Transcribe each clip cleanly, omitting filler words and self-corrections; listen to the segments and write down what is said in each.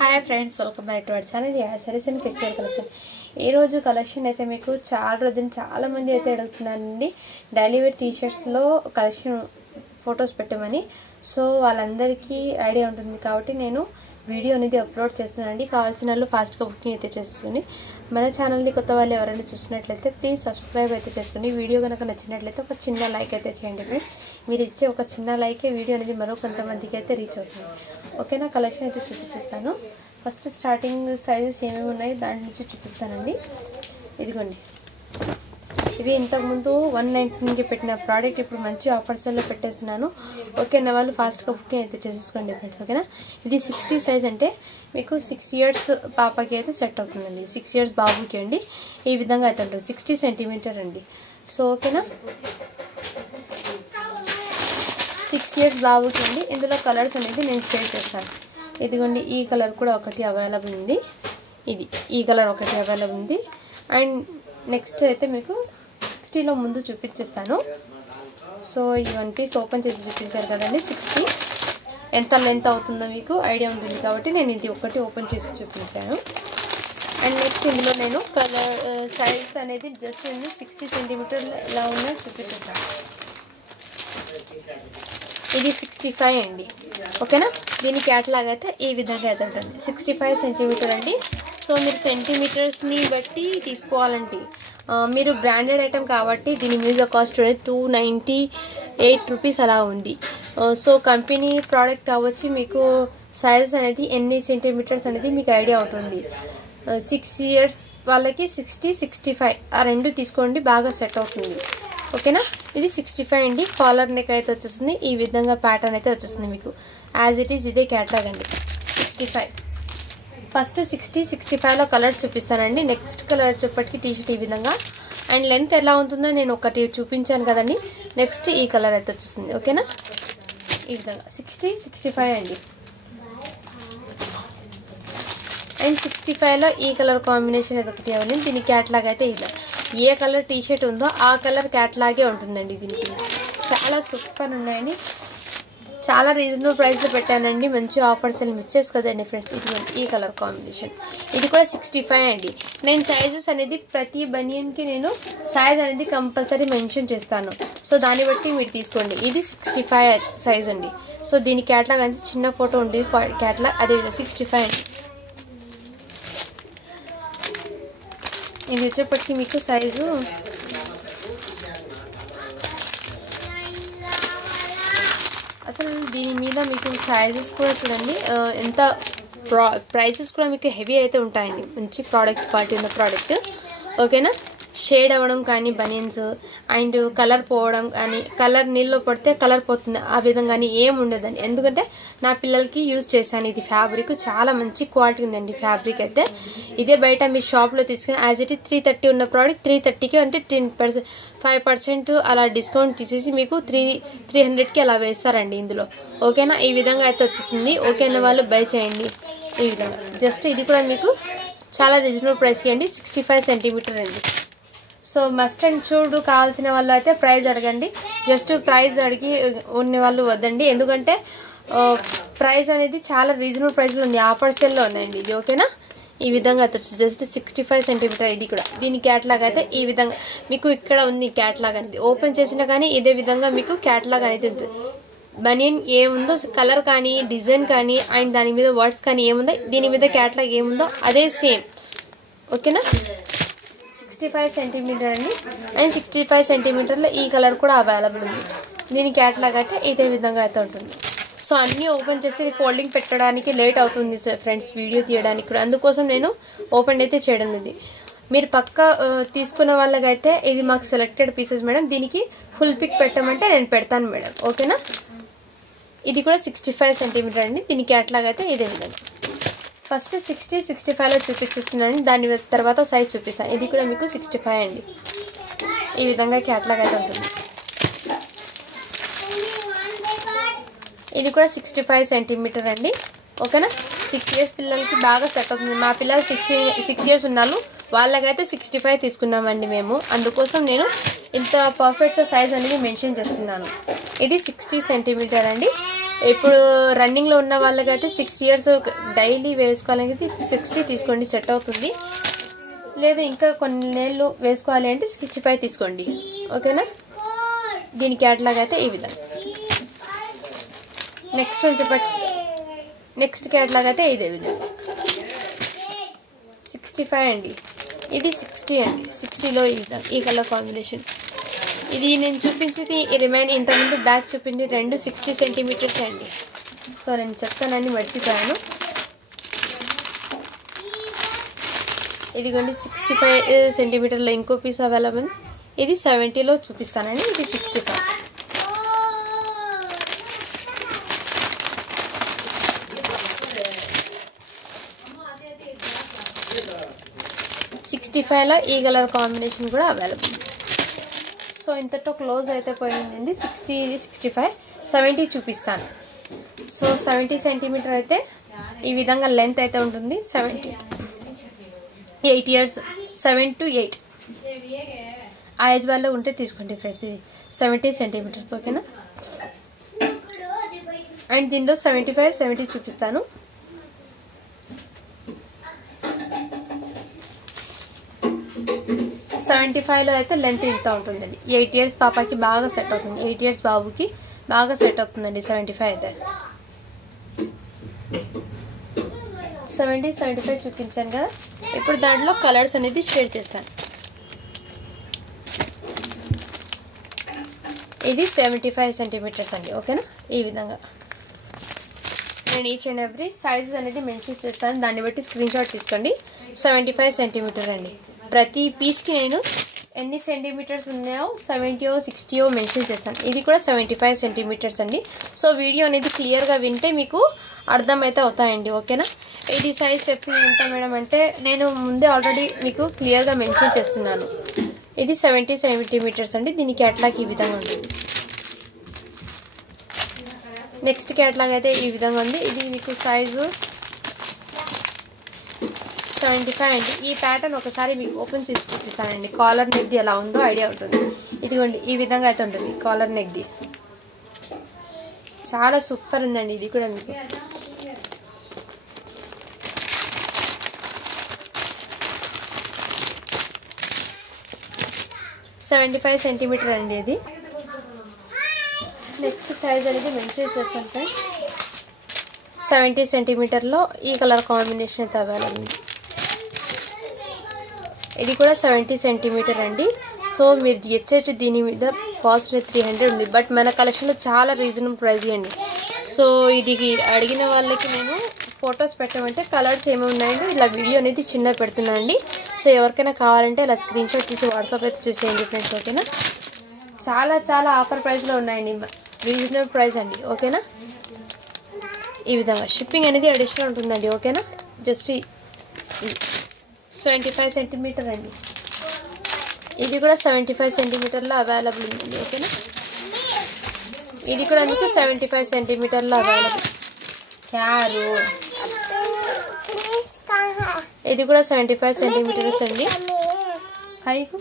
Hi friends, welcome back to our channel యాడ్ sarees and festival collection. ఈ రోజు collection అయితే మీకు చాలా మంది అయితే అడుగుతున్నారండి డైలీ వేర్ టీ షర్ట్స్లో కలెక్షన్ ఫొటోస్ పెట్టమని. సో వాళ్ళందరికీ ఐడియా ఉంటుంది కాబట్టి నేను వీడియో అనేది అప్లోడ్ చేస్తున్నానండి. కావాల్సిన వాళ్ళు ఫాస్ట్గా బుకింగ్ అయితే చేసుకుని మన ఛానల్ని కొత్త వాళ్ళు ఎవరైనా చూసినట్లయితే ప్లీజ్ సబ్స్క్రైబ్ అయితే చేసుకోండి. వీడియో కనుక నచ్చినట్లయితే ఒక చిన్న లైక్ అయితే చేయండి ఫ్రెండ్స్. మీరు ఇచ్చే ఒక చిన్న లైకే వీడియో అనేది మరో కొంతమందికి అయితే రీచ్ అవుతుంది. ఓకేనా, కలెక్షన్ అయితే చూపించేస్తాను. ఫస్ట్ స్టార్టింగ్ సైజెస్ ఏమేమి ఉన్నాయి దాని నుంచి చూపిస్తానండి. ఇదిగోండి, ఇవి ఇంతకుముందు 119కి పెట్టిన ప్రోడక్ట్ ఇప్పుడు మంచి ఆఫర్స్లో పెట్టేస్తున్నాను. ఓకేనా, వాళ్ళు ఫాస్ట్గా బుకింగ్ అయితే చేసేసుకోండి ఫ్రెండ్స్. ఓకేనా, ఇది 60 సైజ్ అంటే మీకు 6 ఇయర్స్ పాపకి అయితే సెట్ అవుతుందండి. 6 ఇయర్స్ బాబుకి అండి ఈ విధంగా అయితే ఉంటుంది. 60 సెంటీమీటర్ అండి. సో ఓకేనా, 6 ఇయర్స్ బాబుకి అండి. ఇందులో కలర్స్ అనేది నేను షేర్ చేస్తాను. ఇదిగోండి, ఈ కలర్ కూడా ఒకటి అవైలబుల్ ఉంది, ఇది ఈ కలర్ ఒకటి అవైలబుల్ ఉంది. అండ్ నెక్స్ట్ అయితే మీకు 60లో ముందు చూపించేస్తాను. సో ఈ 1 పీస్ ఓపెన్ చేసి చూపించారు కదండి. 60 ఎంత లెంత్ అవుతుందో మీకు ఐడియా ఉంటుంది కాబట్టి నేను ఇది ఒకటి ఓపెన్ చేసి చూపించాను. అండ్ నెక్స్ట్ ఇందులో నేను కలర్ సైజ్ అనేది జస్ట్ 60 సెంటీమీటర్లు ఎలా ఉందో చూపించేస్తాను. ఇది 65 అండి. ఓకేనా, దీని క్యాటలాగ్ అయితే ఈ విధంగా అయితే ఉంటుంది. 65 సెంటీమీటర్ అండి. సో మీరు సెంటీమీటర్స్ని బట్టి తీసుకోవాలండి. మీరు బ్రాండెడ్ ఐటమ్ కాబట్టి దీని మీద కాస్ట్ 298 రూపీస్ అలా ఉంది. సో కంపెనీ ప్రోడక్ట్ కావచ్చు, మీకు సైజ్ అనేది ఎన్ని సెంటీమీటర్స్ అనేది మీకు ఐడియా అవుతుంది. 6 ఇయర్స్ వాళ్ళకి 60, 65 ఆ రెండు తీసుకోండి, బాగా సెట్ అవుతుంది. ఓకేనా, ఇది 65 అండి. కాలర్ నెక్ అయితే వచ్చేస్తుంది, ఈ విధంగా ప్యాటర్న్ అయితే వచ్చేస్తుంది మీకు యాజ్ ఇట్ ఈస్. ఇదే క్యాటలాగ్ అండి. 65 ఫస్ట్ 60, 65లో కలర్ చూపిస్తానండి. నెక్స్ట్ కలర్ చెప్పటికి టీషర్ట్ ఈ విధంగా. అండ్ లెంత్ ఎలా ఉంటుందో నేను ఒకటి చూపించాను కదండి. నెక్స్ట్ ఈ కలర్ అయితే వచ్చేస్తుంది. ఓకేనా, ఈ విధంగా 60, 65 అండి. అండ్ 65లో ఈ కలర్ కాంబినేషన్ అయితే ఒకటి అవ్వండి. దీని క్యాటలాగ్ అయితే ఇలా ఏ కలర్ టీషర్ట్ ఉందో ఆ కలర్ క్యాటలాగే ఉంటుందండి. దీనికి చాలా సూపర్ ఉన్నాయండి. చాలా రీజనబుల్ ప్రైస్లో పెట్టానండి. మంచి ఆఫర్స్ అని మిస్ చేసుకోదండి ఫ్రెండ్స్. ఇది ఈ కలర్ కాంబినేషన్, ఇది కూడా 65 అండి. నేను సైజెస్ అనేది ప్రతి బనియన్కి నేను సైజ్ అనేది కంపల్సరీ మెన్షన్ చేస్తాను. సో దాన్ని బట్టి మీరు తీసుకోండి. ఇది 65 సైజ్ అండి. సో దీని క్యాటలాగ్ అనేది చిన్న ఫోటో ఉంది క్యాటలాగ్, అదేవిధంగా 65 అండి. ఇది వచ్చేప్పటికి మీకు సైజు అసలు దీని మీద మీకు సైజెస్ కూడా చూడండి ఎంత ప్రైసెస్ కూడా మీకు హెవీ అయితే ఉంటాయండి. మంచి ప్రోడక్ట్, క్వాలిటీ ఉన్న ప్రోడక్ట్. ఓకేనా, షేడ్ అవ్వడం కానీ బనియన్స్ అండ్ కలర్ పోవడం కానీ, కలర్ నీళ్ళలో పడితే కలర్ పోతుంది ఆ విధంగా కానీ ఏం ఉండదండి. ఎందుకంటే నా పిల్లలకి యూజ్ చేశాను. ఇది ఫ్యాబ్రిక్ చాలా మంచి క్వాలిటీ ఉందండి ఫ్యాబ్రిక్ అయితే. ఇదే బయట మీ షాప్లో తీసుకుని యాజ్ ఇట్ 330 ఉన్న ప్రోడక్ట్ 330కి అంటే 10%, 5% అలా డిస్కౌంట్ తీసేసి మీకు 300కి అలా వేస్తారండి ఇందులో. ఓకేనా, ఈ విధంగా అయితే వచ్చేసింది. ఓకేనా, వాళ్ళు బై చేయండి ఈ విధంగా. జస్ట్ ఇది కూడా మీకు చాలా రీజనబుల్ ప్రైస్కి అండి. 65 సెంటీమీటర్ అండి. సో మస్ట్ అండ్ చూడు కావాల్సిన వాళ్ళు అయితే ప్రైస్ అడగండి. జస్ట్ ప్రైస్ అడిగి ఉన్న వాళ్ళు వద్దండి, ఎందుకంటే ప్రైస్ అనేది చాలా రీజనబుల్ ప్రైస్లో ఉంది, ఆఫర్ సేల్లో ఉన్నాయండి ఇది. ఓకేనా, ఈ విధంగా అయితే జస్ట్ 65 సెంటీమీటర్. ఇది కూడా దీని క్యాటలాగ్ అయితే ఈ విధంగా మీకు ఇక్కడ ఉంది. క్యాటలాగ్ అనేది ఓపెన్ చేసినా కానీ ఇదే విధంగా మీకు క్యాటలాగ్ అనేది ఉంటుంది. బనియన్ ఏముందో కలర్ కానీ, డిజైన్ కానీ, అండ్ దాని మీద వర్డ్స్ కానీ ఏముందో, దీని మీద క్యాటలాగ్ ఏముందో అదే సేమ్. ఓకేనా, 65 సెంటీమీటర్ అండి. అండ్ 65 సెంటీమీటర్లో ఈ కలర్ కూడా అవైలబుల్ ఉంది. దీని క్యాటలాగ్ అయితే ఇదే విధంగా అయితే ఉంటుంది. సో అన్నీ ఓపెన్ చేస్తే ఫోల్డింగ్ పెట్టడానికి లేట్ అవుతుంది ఫ్రెండ్స్, వీడియో తీయడానికి కూడా. అందుకోసం నేను ఓపెన్ అయితే చేయడం లేదు. మీరు పక్క తీసుకున్న వాళ్ళకైతే ఇది మాకు సెలెక్టెడ్ పీసెస్ మేడం, దీనికి ఫుల్ పిక్ పెట్టమంటే నేను పెడతాను మేడం. ఓకేనా, ఇది కూడా 65 సెంటీమీటర్ అండి. దీని క్యాటలాగ్ అయితే ఇదే విధంగా. ఫస్ట్ 60, 65లో చూపించేస్తున్నాను, దాని తర్వాత సైజ్ చూపిస్తాను. ఇది కూడా మీకు 65 అండి. ఈ విధంగా క్యాటలాగ్ అయితే ఉంటుంది. ఇది కూడా 65 సెంటీమీటర్ అండి. ఓకేనా, 6 ఇయర్స్ పిల్లలకి బాగా సెట్ అవుతుంది. మా పిల్లలు 6 ఇయర్స్ ఉన్నారు, వాళ్ళకైతే 65 తీసుకున్నామండి మేము. అందుకోసం నేను ఇంత పర్ఫెక్ట్ సైజ్ అనేది మెన్షన్ చేస్తున్నాను. ఇది 60 సెంటీమీటర్ అండి. ఇప్పుడు రన్నింగ్లో ఉన్న వాళ్ళకైతే 6 years డైలీ వేసుకోవాలంటే 60 తీసుకోండి, సెట్ అవుతుంది. లేదా ఇంకా కొన్ని నెలలు వేసుకోవాలి అంటే 65 తీసుకోండి. ఓకేనా. దీని క్యాటలాగ్ అయితే ఈ విధంగా. నెక్స్ట్ క్యాటలాగ్ అయితే ఇదే విధంగా 65 అండి. ఇది 60 అండి. 60లో ఈ విధంగా ఈ కలర్ కాంబినేషన్. ఇది నేను చూపించేది రిమైన్ ఇంతకుముందు బ్యాక్ చూపింది 2 60 centimeters అండి. సో నేను చెప్తానని మర్చిపోయాను. ఇదిగోండి 65 centimeterలో ఇంకో పీస్ అవైలబుల్. ఇది 70లో చూపిస్తానండి. ఇది 65. 65లో ఈ కలర్ కాంబినేషన్ కూడా అవైలబుల్. సో ఇంతతో క్లోజ్ అయితే పోయిందండి. 60, 65, 70 చూపిస్తాను. సో 70 centimeter అయితే ఈ విధంగా లెంత్ అయితే ఉంటుంది. 8 years 7 to 8 ఆ ఏజ్ వాళ్ళు ఉంటే తీసుకోండి ఫ్రెండ్స్. ఇది 70 centimeters. ఓకేనా. అండ్ దీంట్లో 75, 70 చూపిస్తాను. లో అయితే లెంత్ ఇంత ఉంటుందండి. 8 years పాపకి బాగా సెట్ అవుతుంది. 8 years బాబుకి బాగా సెట్ అవుతుందండి 75 అయితే. 70, 75 చూపించాను కదా. ఇప్పుడు దాంట్లో కలర్స్ అనేది షేర్ చేస్తాను. ఇది 75 centimeters అండి. ఓకేనా. ఈ విధంగా నేను ఈచ్ అండ్ ఎవ్రీ సైజెస్ అనేది మెన్షన్ చేస్తాను. దాన్ని బట్టి స్క్రీన్ షాట్ తీసుకోండి. 75 centimeter అండి. ప్రతి పీస్కి నేను ఎన్ని సెంటీమీటర్స్ ఉన్నాయో 70, 60 మెన్షన్ చేస్తాను. ఇది కూడా 75 centimeters అండి. సో వీడియో అనేది క్లియర్గా వింటే మీకు అర్థమైతే అవుతాయండి. ఓకేనా. ఇది సైజ్ చెప్పింది ఎంత మేడం అంటే నేను ముందే ఆల్రెడీ మీకు క్లియర్గా మెన్షన్ చేస్తున్నాను. ఇది 70 centimeters అండి. దీని క్యాటలాగ్ ఈ విధంగా ఉంటుంది. నెక్స్ట్ క్యాటలాగ్ అయితే ఈ విధంగా ఉంది. ఇది మీకు సైజు 75 అండి. ఈ ప్యాటర్న్ ఒకసారి మీకు ఓపెన్ చేసి చూపిస్తానండి. కాలర్ నెక్ది ఎలా ఉందో ఐడియా ఉంటుంది. ఇదిగోండి ఈ విధంగా అయితే ఉంటుంది కాలర్ నెక్ది. చాలా సూపర్ ఉందండి. ఇది కూడా మీకు 75 centimeter అండి. ఇది నెక్స్ట్ సైజ్ అనేది మెన్షన్ చేస్తాను ఫ్రెండ్స్. 70 centimeterలో ఈ కలర్ కాంబినేషన్ అయితే అవైలబుల్. ఇది కూడా 70 centimeter అండి. సో మీరు వచ్చేసి దీని మీద కాస్ట్ 300 ఉంది. బట్ మన కలెక్షన్లో చాలా రీజనబుల్ ప్రైస్ అండి. సో ఇది అడిగిన వాళ్ళకి నేను ఫొటోస్ పెట్టమంటే కలర్స్ ఏమి ఉన్నాయండి ఇలా వీడియో అనేది చిన్న పెడుతున్నానండి. సో ఎవరికైనా కావాలంటే ఇలా స్క్రీన్ షాట్ తీసి వాట్సాప్ అయితే చేసేయండి ఫ్రెండ్స్. ఓకేనా. చాలా చాలా ఆఫర్ ప్రైస్లో ఉన్నాయండి. రీజనబుల్ ప్రైస్ అండి. ఓకేనా. ఈ విధంగా షిప్పింగ్ అనేది అడిషనల్ ఉంటుందండి. ఓకేనా. జస్ట్ 75 centimeter అండి. ఇది కూడా 75 centimeterలో అవైలబుల్ ఉందండి. ఓకేనా. ఇది కూడా మీకు 75 centimeterలో అవైలబుల్. క్యారు ఇది కూడా 75 centimeters అండి. హైకు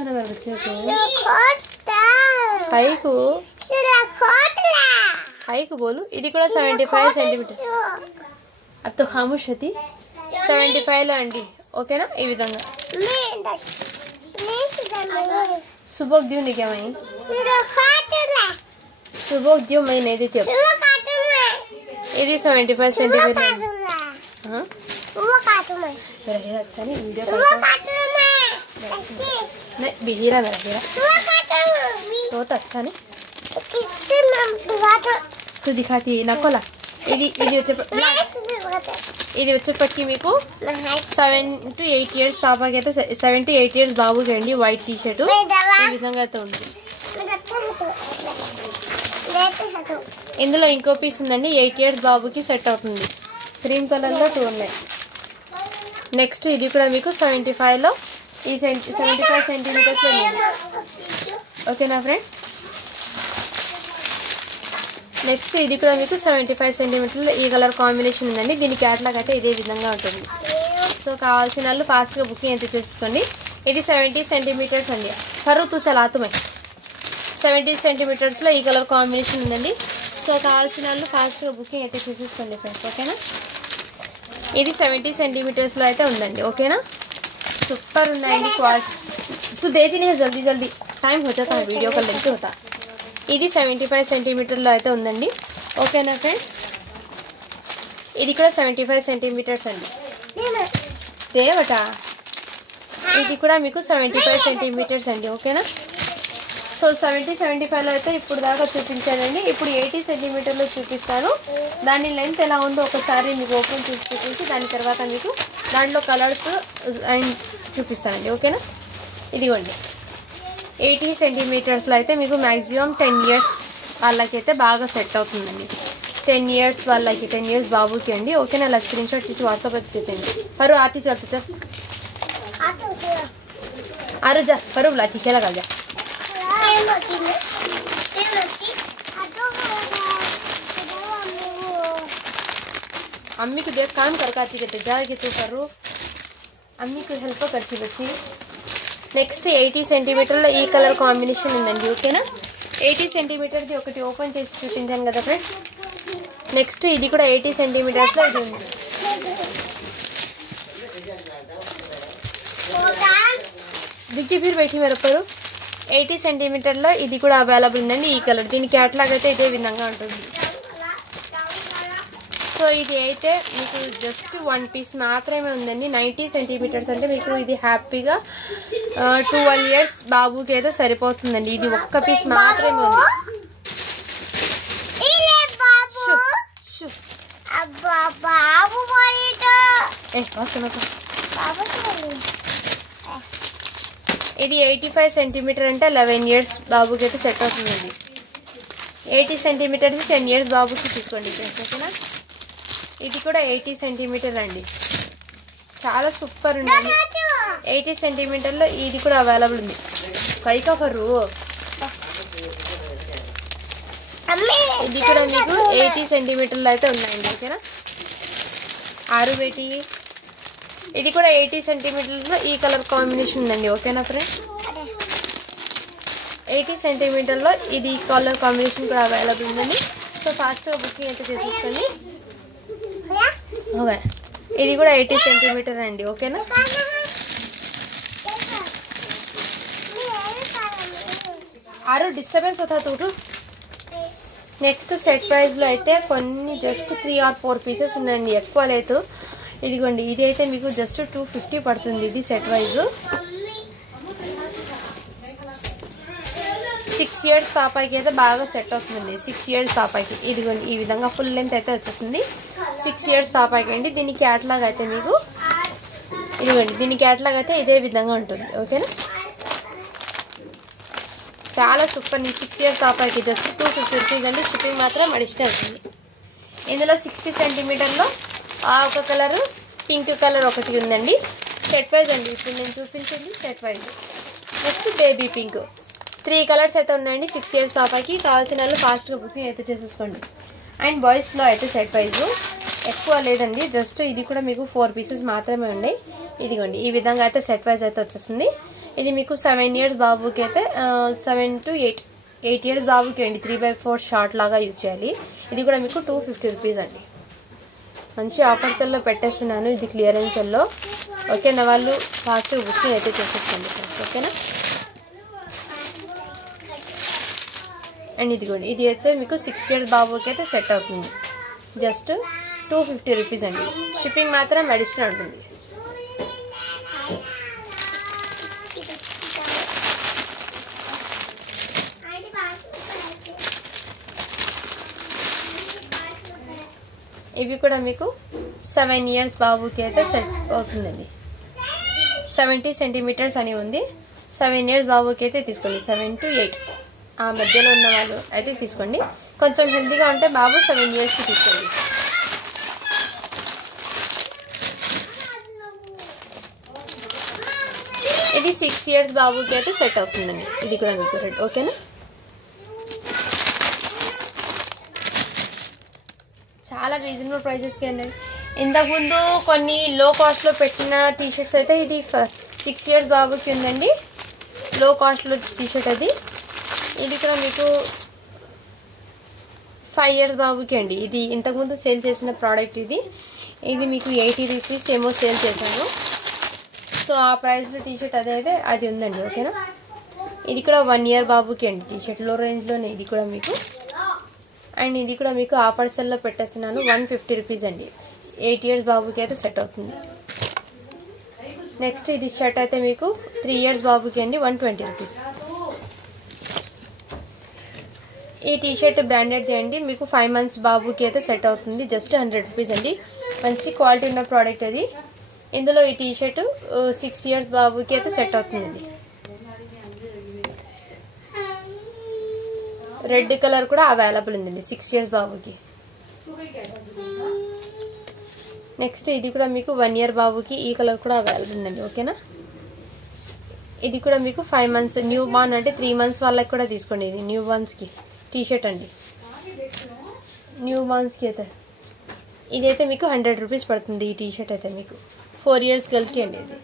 అని వచ్చేకు హైకు బోలు. ఇది కూడా 75 centimeters. अब तो खामोश होती 75లో అండి. ఓకేనా. ఈ విధంగా सुबह दियो नहीं क्या मैं सुबह दियो मैं नहीं देती अब. ఇది 75 centimeter. हाँ मेरा हीरा अच्छा नहीं वीडियो नहीं हीरा मेरा हीरा तो अच्छा नहीं तू दिखाती है नकोला. ఇది వచ్చేప్పటికి మీకు 7 to 8 years పాపకి అయితే 7 to 8 years బాబుకి అండి. వైట్ టీ షర్ట్ ఈ విధంగా అయితే ఉంటుంది. ఇందులో ఇంకో పీస్ ఉందండి. 8 years బాబుకి సెట్ అవుతుంది. క్రీమ్ కలర్లో 2 ఉన్నాయి. నెక్స్ట్ ఇది కూడా మీకు 75లో ఈ 75 centimetersలో ఉంది. ఓకేనా ఫ్రెండ్స్. నెక్స్ట్ ఇది కూడా మీకు 75 centimeterలో ఈ కలర్ కాంబినేషన్ ఉందండి. దీని క్యాటలాగ్ అయితే ఇదే విధంగా ఉంటుంది. సో కావాల్సిన వాళ్ళు ఫాస్ట్గా బుకింగ్ అయితే చేసుకోండి. ఇది 70 centimeters అండి. ఫరు తూ చలాతుమై 70 centimetersలో ఈ కలర్ కాంబినేషన్ ఉందండి. సో కావాల్సిన వాళ్ళు ఫాస్ట్గా బుకింగ్ అయితే చేసేసుకోండి ఫ్రెండ్స్, ఓకేనా. ఇది 70 సెంటీమీటర్స్లో అయితే ఉందండి, ఓకేనా. సూపర్ ఉన్నాయండి క్వాలిటీ. तो दे दी जल्दी जल्दी टाइम हो जाता है, वीडियो का लेंथ होता. ఇది 75 సెంటీమీటర్లో అయితే ఉందండి, ఓకేనా ఫ్రెండ్స్. ఇది కూడా 75 సెంటీమీటర్స్ అండి. దేవట ఇది కూడా మీకు 75 సెంటీమీటర్స్ అండి, ఓకేనా. సో 70-75లో అయితే ఇప్పుడు దాకా చూపించానండి. ఇప్పుడు 80 సెంటీమీటర్లో చూపిస్తాను. దాని లెంత్ ఎలా ఉందో ఒకసారి మీకు ఓపెన్ చేసి చూపించి దాని తర్వాత మీకు దాంట్లో కలర్స్ అండ్ చూపిస్తానండి, ఓకేనా. ఇదిగోండి 80 సెంటీమీటర్స్లో అయితే మీకు మ్యాక్సిమం 10 ఇయర్స్ వాళ్ళకైతే బాగా సెట్ అవుతుందండి. 10 ఇయర్స్ వాళ్ళకి, 10 ఇయర్స్ బాబుకి అండి, ఓకేనా. అలా స్క్రీన్ షాట్ తీసి వాట్సాప్ వచ్చేసేయండి. పరు ఆతి చల్ చల్ आरो जा परू लाठी खेला कर जा. अम्मी को देख काम कर काती कहते जा के तू परू अम्मी को हेल्प करती बच्ची. నెక్స్ట్ 80 సెంటీమీటర్లో ఈ కలర్ కాంబినేషన్ ఉందండి, ఓకేనా. 80 సెంటీమీటర్ది ఒకటి ఓపెన్ చేసి చూపించాను కదా ఫ్రెండ్స్. నెక్స్ట్ ఇది కూడా 80 సెంటీమీటర్స్లో ఇది ఉంది. దిక్కి ఫిర్ బయటి మెరపరు 80 సెంటీమీటర్లో ఇది కూడా అవైలబుల్ ఉందండి. ఈ కలర్ దీని క్యాటలాగ్ అయితే ఇదే విధంగా ఉంటుంది. సో ఇది అయితే మీకు జస్ట్ 1 పీస్ మాత్రమే ఉందండి. 90 సెంటీమీటర్స్ అంటే మీకు ఇది హ్యాపీగా 12 ఇయర్స్ బాబుకి అయితే సరిపోతుందండి. ఇది ఒక్క పీస్ మాత్రమే ఉంది. ఇది 85 సెంటీమీటర్ అంటే 11 ఇయర్స్ బాబుకి అయితే సెట్ అవుతుందండి. 80 సెంటీమీటర్ది 10 ఇయర్స్ బాబుకి తీసుకోండి ఫ్రెండ్స్, ఓకేనా. ఇది కూడా 80 సెంటీమీటర్ అండి, చాలా సూపర్ ఉందండి. 80 సెంటీమీటర్లో ఇది కూడా అవైలబుల్ ఉంది. కైకా ఫరు ఇది కూడా మీకు 80 సెంటీమీటర్లో అయితే ఉన్నాయండి, ఓకేనా. 6 బేటి ఇది కూడా 80 సెంటీమీటర్లో ఈ కలర్ కాంబినేషన్ ఉందండి, ఓకేనా ఫ్రెండ్స్. 80 సెంటీమీటర్లో ఇది కలర్ కాంబినేషన్ కూడా అవైలబుల్ ఉందండి. సో ఫాస్ట్గా బుకింగ్ అయితే చేసేసుకోండి, ఓకే. ఇది కూడా 80 సెంటీమీటర్ అండి, ఓకేనా. ఆరు డిస్టర్బెన్స్ అవుతా తోడు. నెక్స్ట్ సెట్ ప్రైస్లో అయితే కొన్ని జస్ట్ 3 or 4 పీసెస్ ఉన్నాయండి, ఎక్కువ లేదు. ఇదిగోండి ఇది అయితే మీకు జస్ట్ 250 పడుతుంది. ఇది సెట్ వైజ్ 6 ఇయర్స్ పాపాయికి అయితే బాగా సెట్ అవుతుందండి. 6 ఇయర్స్ పాపాయికి ఇదిగోండి ఈ విధంగా ఫుల్ లెంత్ అయితే వచ్చేస్తుంది. 6 ఇయర్స్ పాపాయికి అండి. దీని క్యాటలాగ్ అయితే మీకు ఇదిగోండి దీని క్యాటలాగ్ అయితే ఇదే విధంగా ఉంటుంది, ఓకేనా. చాలా సూపర్. 6 ఇయర్స్ పాపాయికి జస్ట్ 250 రూపీస్ అండి. షిప్పింగ్ మాత్రం అడిషనల్ అవుతుంది. ఇందులో 60 సెంటీమీటర్లో ఒక కలర్ పింక్ కలర్ ఒకటి ఉందండి. సెట్ వైజ్ అండి, ఇప్పుడు నేను చూపించింది set wise. Next baby pink 3 colours అయితే ఉన్నాయండి. 6 ఇయర్స్ పాపాకి కావాల్సిన వాళ్ళు ఫాస్ట్గా బుకింగ్ అయితే చేసేసుకోండి. అండ్ బాయ్స్లో అయితే సెట్ వైజ్ ఎక్కువ లేదండి, జస్ట్ ఇది కూడా మీకు 4 పీసెస్ మాత్రమే ఉన్నాయి. ఇదిగోండి ఈ విధంగా అయితే సెట్ వైజ్ అయితే వచ్చేస్తుంది. ఇది మీకు 7 ఇయర్స్ బాబుకి అయితే 7 to 8 ఇయర్స్ బాబుకి అండి. 3/4 షార్ట్ లాగా యూజ్ చేయాలి. ఇది కూడా మీకు 250 రూపీస్ అండి. మంచి ఆఫర్స్లో పెట్టేస్తున్నాను, ఇది క్లియరెన్స్లో, ఓకేనా. వాళ్ళు ఫాస్ట్గా బుకింగ్ అయితే చేసేసుకోండి ఫ్రెండ్స్, ఓకేనా. అండ్ ఇదిగోండి ఇది అయితే మీకు 6 ఇయర్స్ బాబుకి అయితే సెట్ అవుతుంది. జస్ట్ 250 రూపీస్ అండి. షిప్పింగ్ మాత్రం అడిషనల్ ఉంటుంది. ఇవి కూడా మీకు 7 ఇయర్స్ బాబుకి అయితే సెట్ అవుతుందండి. 70 సెంటీమీటర్స్ అని ఉంది. 7 ఇయర్స్ బాబుకి అయితే తీసుకోండి. 7 to 8 ఆ మధ్యలో ఉన్న వాళ్ళు అయితే తీసుకోండి. కొంచెం హెల్తీగా ఉంటే బాబు 7 ఇయర్స్కి తీసుకోండి. ఇది 6 ఇయర్స్ బాబుకి అయితే సెట్ అవుతుందండి. ఇది కూడా మీకు రెడ్, ఓకేనా. చాలా రీజనబుల్ ప్రైజెస్కి అండి. ఇంతకుముందు కొన్ని లో కాస్ట్లో పెట్టిన టీషర్ట్స్ అయితే ఇది 6 ఇయర్స్ బాబుకి ఉందండి. లో కాస్ట్లో టీషర్ట్ అది. ఇది కూడా మీకు 5 years బాబుకి అండి. ఇది ఇంతకుముందు సేల్ చేసిన ప్రోడక్ట్ ఇది మీకు 80 రూపీస్ ఏమో సేల్ చేశాను. సో ఆ ప్రైస్లో టీషర్ట్ అది ఉందండి. ఓకేనా, ఇది కూడా 1 year బాబుకి అండి టీషర్ట్. లో రేంజ్లోనే ఇది కూడా మీకు. అండ్ ఇది కూడా మీకు ఆఫర్ సెల్లో పెట్టేస్తున్నాను 150 రూపీస్ అండి. 8 years బాబుకి అయితే సెట్ అవుతుంది. నెక్స్ట్ ఇది షర్ట్ అయితే మీకు 3 years బాబుకి అండి 120 రూపీస్. ఈ టీషర్ట్ బ్రాండెడ్ది అండి. మీకు 5 months బాబుకి అయితే సెట్ అవుతుంది. జస్ట్ 100 రూపీస్ అండి. మంచి క్వాలిటీ ఉన్న ప్రోడక్ట్ అది. ఇందులో ఈ టీషర్ట్ 6 years బాబుకి అయితే సెట్ అవుతుందండి. రెడ్ కలర్ కూడా అవైలబుల్ ఉందండి 6 years బాబుకి. నెక్స్ట్ ఇది కూడా మీకు 1 year బాబుకి ఈ కలర్ కూడా అవైలబుల్ ఉందండి. ఓకేనా, ఇది కూడా మీకు 5 months న్యూ బార్న్ అంటే 3 months వాళ్ళకి కూడా తీసుకోండి. ఇది న్యూ బార్న్స్కి టీషర్ట్ అండి. న్యూ బార్న్స్కి అయితే ఇదైతే మీకు 100 రూపీస్ పడుతుంది. ఈ టీషర్ట్ అయితే మీకు 4 years గర్ల్కి అండి ఇది.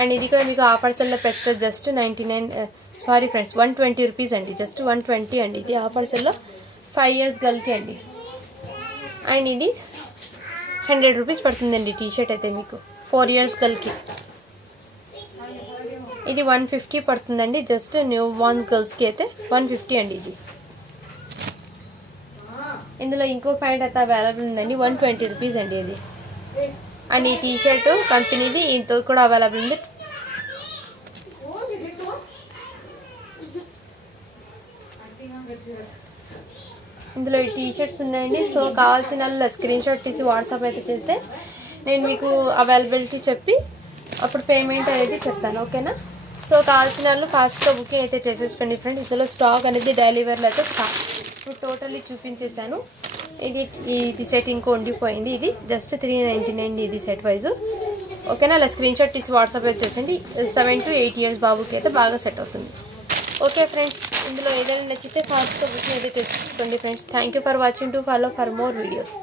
అండ్ ఇది కూడా మీకు ఆఫర్ సెల్లో పెస్ట్ జస్ట్ 120 రూపీస్ అండి. జస్ట్ 120 అండి. ఇది ఆఫర్ సెల్లో 5 years గర్ల్కి అండి. అండ్ ఇది 100 రూపీస్ పడుతుందండి టీషర్ట్ అయితే మీకు 4 years గర్ల్కి. ఇది 150 పడుతుందండి. జస్ట్ న్యూ బార్న్ గర్ల్స్కి అయితే 150 అండి ఇది. ఇందులో ఇంకో ప్యాంట్ అయితే అవైలబుల్ ఉందండి 120 రూపీస్ అండి ఇది. అండ్ ఈ టీషర్ట్ కంపెనీది ఇంతో కూడా అవైలబుల్ ఉంది. ఇందులో ఈ టీషర్ట్స్ ఉన్నాయండి. సో కావాల్సిన వాళ్ళు స్క్రీన్ షాట్ తీసి వాట్సాప్ అయితే చేస్తే నేను మీకు అవైలబిలిటీ చెప్పి అప్పుడు పేమెంట్ అనేది చెప్తాను. ఓకేనా, సో కావాల్సిన వాళ్ళు ఫాస్ట్గా బుకింగ్ అయితే చేసేసుకోండి ఫ్రెండ్. ఇందులో స్టాక్ అనేది డైలీ వేర్లో అయితే ఇప్పుడు టోటల్లీ చూపించేసాను. ఇది సెట్ ఇంకో ఉండిపోయింది. ఇది జస్ట్ 399 ఇది సెట్ వైజ్. ఓకేనా, అలా స్క్రీన్ షాట్ తీసి వాట్సాప్ అయితే చేసేయండి. 7 to 8 years బాబుకి అయితే బాగా సెట్ అవుతుంది. ఓకే ఫ్రెండ్స్, ఇందులో ఏదైనా నచ్చితే ఫాస్ట్గా బుకింగ్ అయితే చేసుకోండి friends. Thank you for watching. To follow for more videos.